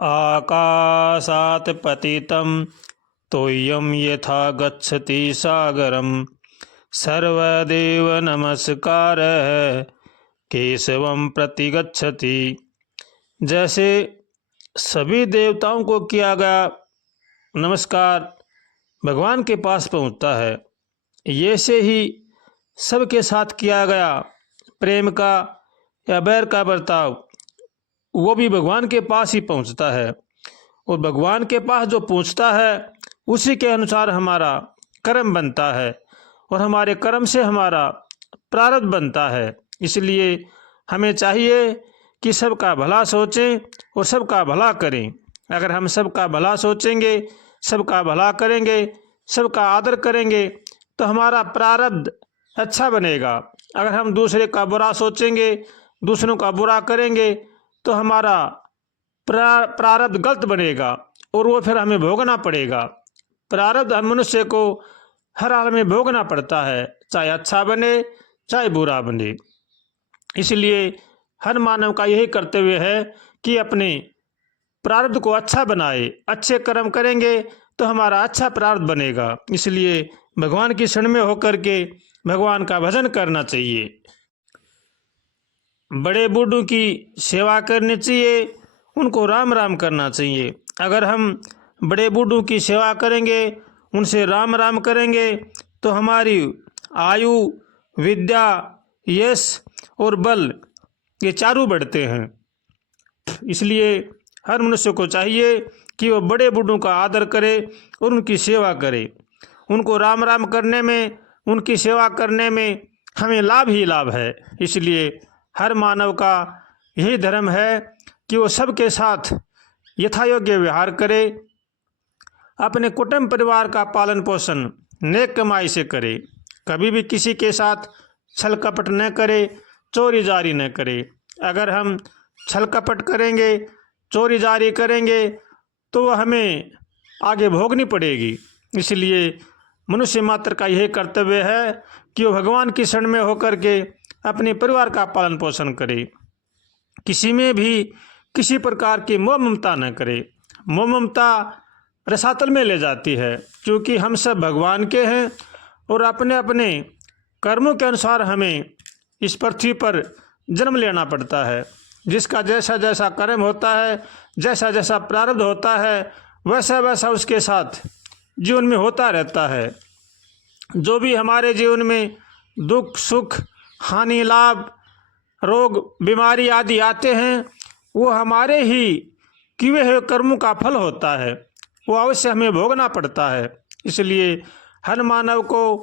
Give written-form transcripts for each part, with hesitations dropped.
आकाशात् पतितं तोयं यथा गच्छति सागरम सर्वदेव नमस्कारः केशवम प्रति गच्छति। जैसे सभी देवताओं को किया गया नमस्कार भगवान के पास पहुंचता है, ऐसे ही सबके साथ किया गया प्रेम का या बैर का बर्ताव वो भी भगवान के पास ही पहुंचता है। और भगवान के पास जो पहुंचता है उसी के अनुसार हमारा कर्म बनता है और हमारे कर्म से हमारा प्रारब्ध बनता है। इसलिए हमें चाहिए कि सबका भला सोचें और सबका भला करें। अगर हम सबका भला सोचेंगे, सबका भला करेंगे, सबका आदर करेंगे तो हमारा प्रारब्ध अच्छा बनेगा। अगर हम दूसरे का बुरा सोचेंगे, दूसरों का बुरा करेंगे तो हमारा प्रारब्ध गलत बनेगा और वो फिर हमें भोगना पड़ेगा। प्रारब्ध मनुष्य को हर हाल में भोगना पड़ता है, चाहे अच्छा बने चाहे बुरा बने। इसलिए हर मानव का यही कर्तव्य है कि अपने प्रारब्ध को अच्छा बनाए। अच्छे कर्म करेंगे तो हमारा अच्छा प्रारब्ध बनेगा। इसलिए भगवान की शरण में होकर के भगवान का भजन करना चाहिए। बड़े बूढ़ों की सेवा करनी चाहिए, उनको राम राम करना चाहिए। अगर हम बड़े बूढ़ों की सेवा करेंगे, उनसे राम राम करेंगे तो हमारी आयु, विद्या, यश और बल ये चारों बढ़ते हैं। इसलिए हर मनुष्य को चाहिए कि वो बड़े बूढ़ों का आदर करे और उनकी सेवा करे। उनको राम राम करने में, उनकी सेवा करने में हमें लाभ ही लाभ है। इसलिए हर मानव का यही धर्म है कि वो सबके साथ यथायोग्य व्यवहार करे, अपने कुटुंब परिवार का पालन पोषण नेक कमाई से करे, कभी भी किसी के साथ छल कपट न करे, चोरी जारी न करे। अगर हम छल कपट करेंगे, चोरी जारी करेंगे तो वह हमें आगे भोगनी पड़ेगी। इसलिए मनुष्य मात्र का यही कर्तव्य है कि वो भगवान की शरण में होकर के अपने परिवार का पालन पोषण करे, किसी में भी किसी प्रकार की मोह ममता न करे। मोह ममता रसातल में ले जाती है, क्योंकि हम सब भगवान के हैं और अपने अपने कर्मों के अनुसार हमें इस पृथ्वी पर जन्म लेना पड़ता है। जिसका जैसा जैसा कर्म होता है, जैसा जैसा प्रारब्ध होता है, वैसा वैसा उसके साथ जीवन में होता रहता है। जो भी हमारे जीवन में दुख, सुख, हानि, लाभ, रोग, बीमारी आदि आते हैं वो हमारे ही किए हुए कर्मों का फल होता है, वो अवश्य हमें भोगना पड़ता है। इसलिए हर मानव को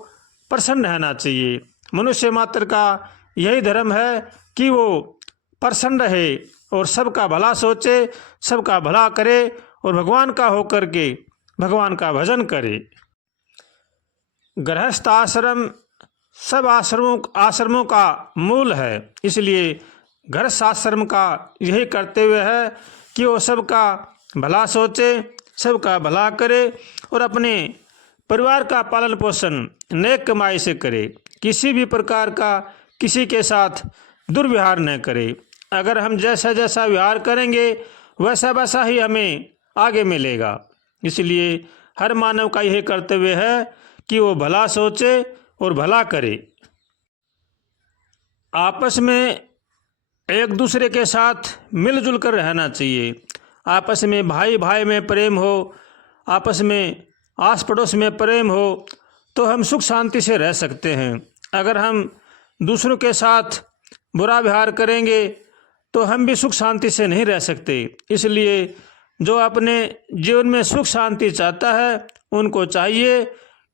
प्रसन्न रहना चाहिए। मनुष्य मात्र का यही धर्म है कि वो प्रसन्न रहे और सबका भला सोचे, सबका भला करे और भगवान का होकर के भगवान का भजन करे। गृहस्थ आश्रम सब आश्रमों का मूल है। इसलिए गृहस्थ आश्रम का यही कर्तव्य है कि वो सबका भला सोचे, सबका भला करे और अपने परिवार का पालन पोषण नेक कमाई से करे। किसी भी प्रकार का किसी के साथ दुर्व्यवहार न करे। अगर हम जैसा जैसा व्यवहार करेंगे वैसा वैसा ही हमें आगे मिलेगा। इसलिए हर मानव का यही कर्तव्य है कि वो भला सोचे और भला करे। आपस में एक दूसरे के साथ मिलजुल कर रहना चाहिए। आपस में भाई भाई में प्रेम हो, आपस में आस पड़ोस में प्रेम हो तो हम सुख शांति से रह सकते हैं। अगर हम दूसरों के साथ बुरा व्यवहार करेंगे तो हम भी सुख शांति से नहीं रह सकते। इसलिए जो अपने जीवन में सुख शांति चाहता है उनको चाहिए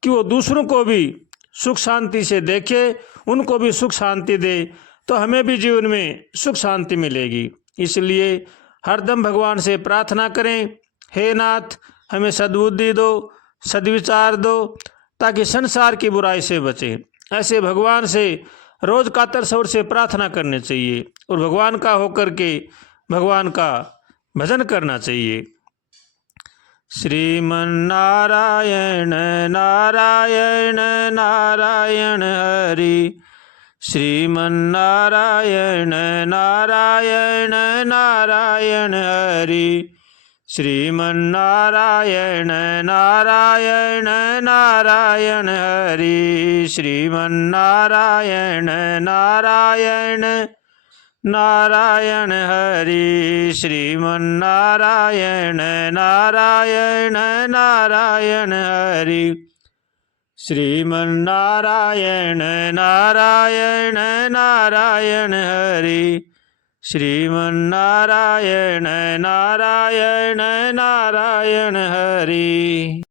कि वो दूसरों को भी सुख शांति से देखे, उनको भी सुख शांति दे, तो हमें भी जीवन में सुख शांति मिलेगी। इसलिए हरदम भगवान से प्रार्थना करें, हे नाथ हमें सद्बुद्धि दो, सद्विचार दो, ताकि संसार की बुराई से बचें। ऐसे भगवान से रोज कातर स्वर से प्रार्थना करनी चाहिए और भगवान का होकर के भगवान का भजन करना चाहिए। श्रीमन्नारायण नारायण नारायण हरि, श्रीमन्नारायण नारायण नारायण हरि, श्रीमन्नारायण नारायण नारायण हरि श्रीमन्नारायण नारायण नारायण हरि श्रीमन्नारायण नारायण नारायण हरि श्रीमन्नारायण नारायण नारायण हरि श्रीमन्नारायण नारायण नारायण हरि।